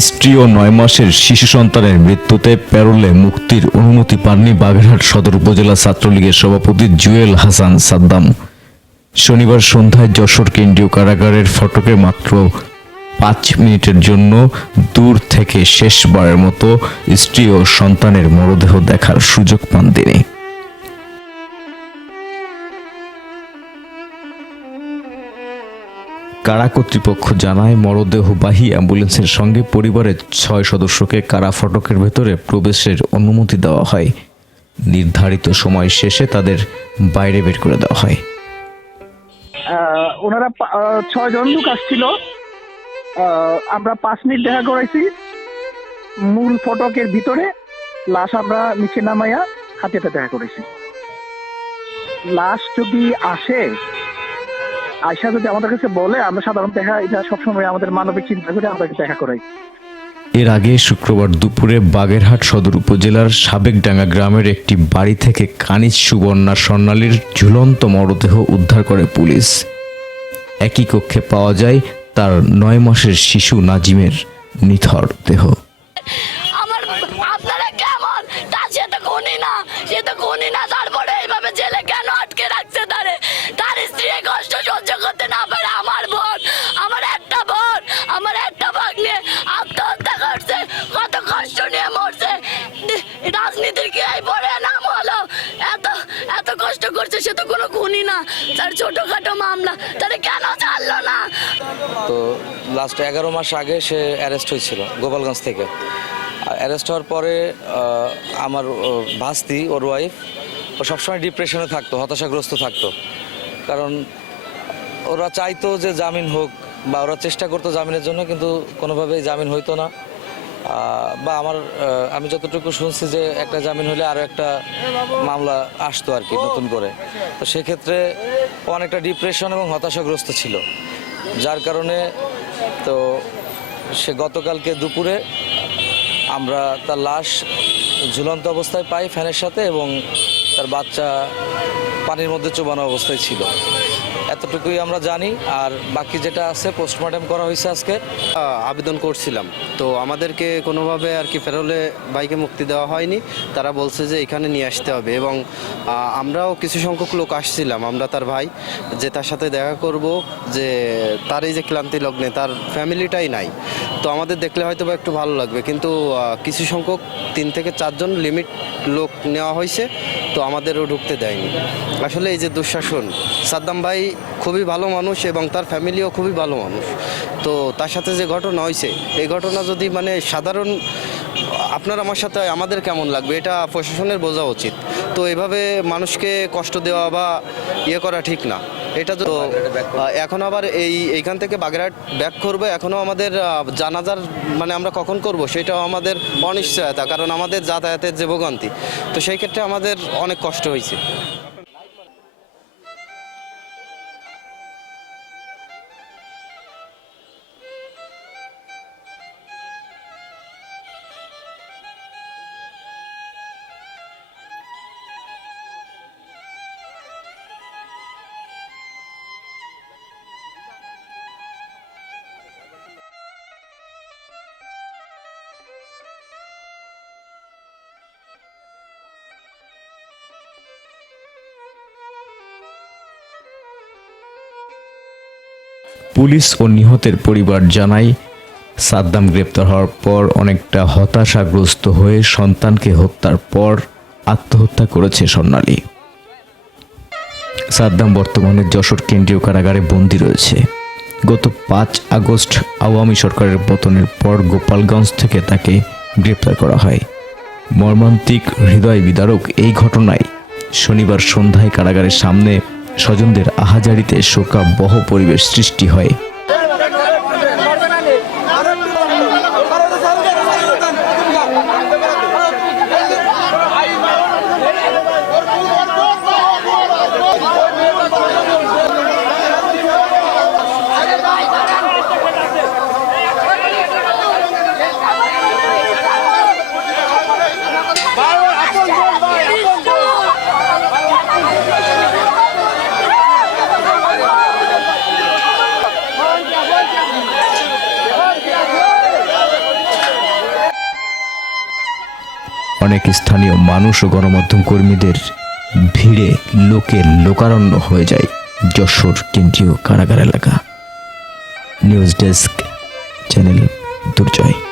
স্ত্রী ও নয় মাসের শিশু সন্তানের মৃত্যুতে প্যারোলে মুক্তির অনুমতি পাননি বাগেরহাট সদর উপজেলা ছাত্রলীগের সভাপতি জুয়েল হাসান সাদ্দাম। শনিবার সন্ধ্যায় যশোর কেন্দ্রীয় কারাগারের ফটকে মাত্র পাঁচ মিনিটের জন্য দূর থেকে শেষবারের মতো স্ত্রী ও সন্তানের মরদেহ দেখার সুযোগ পান তিনি। কারা কর্তৃপক্ষ জানায় মরদেহবাহী অ্যাম্বুলেন্সের সঙ্গে পরিবারের ছয় সদস্যকে কারা ফটকের ভেতরে প্রবেশের অনুমতি দেওয়া হয়, নির্ধারিত সময় শেষে তাদের বাইরে বের করে দেওয়া হয়। ওনারা ছয়জন লোক আসছিল। আমরা পাঁচ মিনিট দেখা করাইছি। মূল ফটকের ভিতরে লাশ আমরা নিচে নামাইয়া হাতে দেখা করেছি। লাশ যদি আসে আয়সা যদি আমাদের কাছে বলে, আমরা সাধারণত দেখা এটা সবসময় আমাদের মানবিক চিন্তা করে আমরা দেখা করাই। এর আগে শুক্রবার দুপুরে বাগেরহাট সদর উপজেলার সাবেকডাঙ্গা গ্রামের একটি বাড়ি থেকে কানিজ সুবর্ণা স্বর্ণালীর ঝুলন্ত মরদেহ উদ্ধার করে পুলিশ। একই কক্ষে পাওয়া যায় তার নয় মাসের শিশু নাজিমের নিথর দেহ। কষ্ট করছে, সে তো কোনো খুনি না। তার ছোটখাটো মামলা। তাহলে কেন ছাড়লো না? তো লাস্ট এগারো মাস আগে সে অ্যারেস্ট হয়েছিল গোপালগঞ্জ থেকে। অ্যারেস্ট হওয়ার পরে আমার ভাস্তি, ওর ওয়াইফ ও সবসময় ডিপ্রেশনে থাকতো, হতাশাগ্রস্ত থাকতো। কারণ ওরা চাইতো যে জামিন হোক বা ওরা চেষ্টা করতো জামিনের জন্য, কিন্তু কোনোভাবেই জামিন হইতো না। বা আমার আমি যতটুকু শুনছি যে একটা জামিন হলে আরও একটা মামলা আসতো আর কি নতুন করে। তো সেক্ষেত্রে অনেকটা ডিপ্রেশন এবং হতাশাগ্রস্ত ছিল। যার কারণে তো সে গতকালকে দুপুরে আমরা তার লাশ ঝুলন্ত অবস্থায় পাই ফ্যানের সাথে এবং তার বাচ্চা পানির মধ্যে চোবানো অবস্থায় ছিল। এতটুকুই আমরা জানি, আর বাকি যেটা আছে পোস্টমর্টম করা হয়েছে আজকে। আবেদন করছিলাম। তো আমাদেরকে কোনোভাবে আর কি ফেরোলে বাইকে মুক্তি দেওয়া হয়নি। তারা বলছে যে এখানে নিয়ে আসতে হবে এবং আমরাও কিছু সংখ্যক লোক আসছিলাম, আমরা তার ভাই, যে তার সাথে দেখা করব, যে তার এই যে ক্লান্তি লগ্নে, তার ফ্যামিলিটাই নাই। তো আমাদের দেখলে হয়তো বা একটু ভালো লাগবে, কিন্তু কিছু সংখ্যক তিন থেকে চারজন লিমিট লোক নেওয়া হয়েছে। তো আমাদেরও ঢুকতে দেয়নি। আসলে এই যে দুঃশাসন, সাদ্দাম ভাই খুবই ভালো মানুষ এবং তার ফ্যামিলিও খুবই ভালো মানুষ। তো তার সাথে যে ঘটনা হয়েছে এই ঘটনা যদি মানে সাধারণ আপনার আমার সাথে আমাদের কেমন লাগবে? এটা প্রশাসনের বোঝা উচিত। তো এভাবে মানুষকে কষ্ট দেওয়া বা ইয়ে করা ঠিক না। এটা তো এখন আবার এই, এইখান থেকে বাগেরহাট ব্যাক করবে, এখনও আমাদের জানাজার মানে আমরা কখন করব সেটাও আমাদের অনিশ্চয়তা, কারণ আমাদের যাতায়াতের যে ভোগান্তি, তো সেই ক্ষেত্রে আমাদের অনেক কষ্ট হয়েছে। পুলিশ ও নিহতের পরিবার জানায়, সাদ্দাম গ্রেপ্তার হওয়ার পর অনেকটা হতাশাগ্রস্ত হয়ে সন্তানকে হত্যার পর আত্মহত্যা করেছে স্বর্ণালী। সাদ্দাম বর্তমানে যশোর কেন্দ্রীয় কারাগারে বন্দী রয়েছে। গত পাঁচ আগস্ট আওয়ামী সরকারের পতনের পর গোপালগঞ্জ থেকে তাকে গ্রেপ্তার করা হয়। মর্মান্তিক হৃদয় বিদারক এই ঘটনায় শনিবার সন্ধ্যায় কারাগারের সামনে স্বজনদের আহাজারিতে শোকাবহ পরিবেশ সৃষ্টি হয়। অনেক স্থানীয় মানুষ ও গণমাধ্যম কর্মীদের ভিড়ে লোকে লোকারণ্য হয়ে যায় যশোর কেন্দ্রীয় কারাগার এলাকা। News desk, channel Durjoy.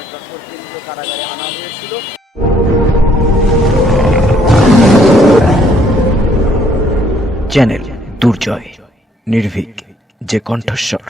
বাচ্চাটা বছর মৃত্যু কারাগারে আনা না চ্যানেল দুর্জয় নির্ভীক যে কণ্ঠস্বর।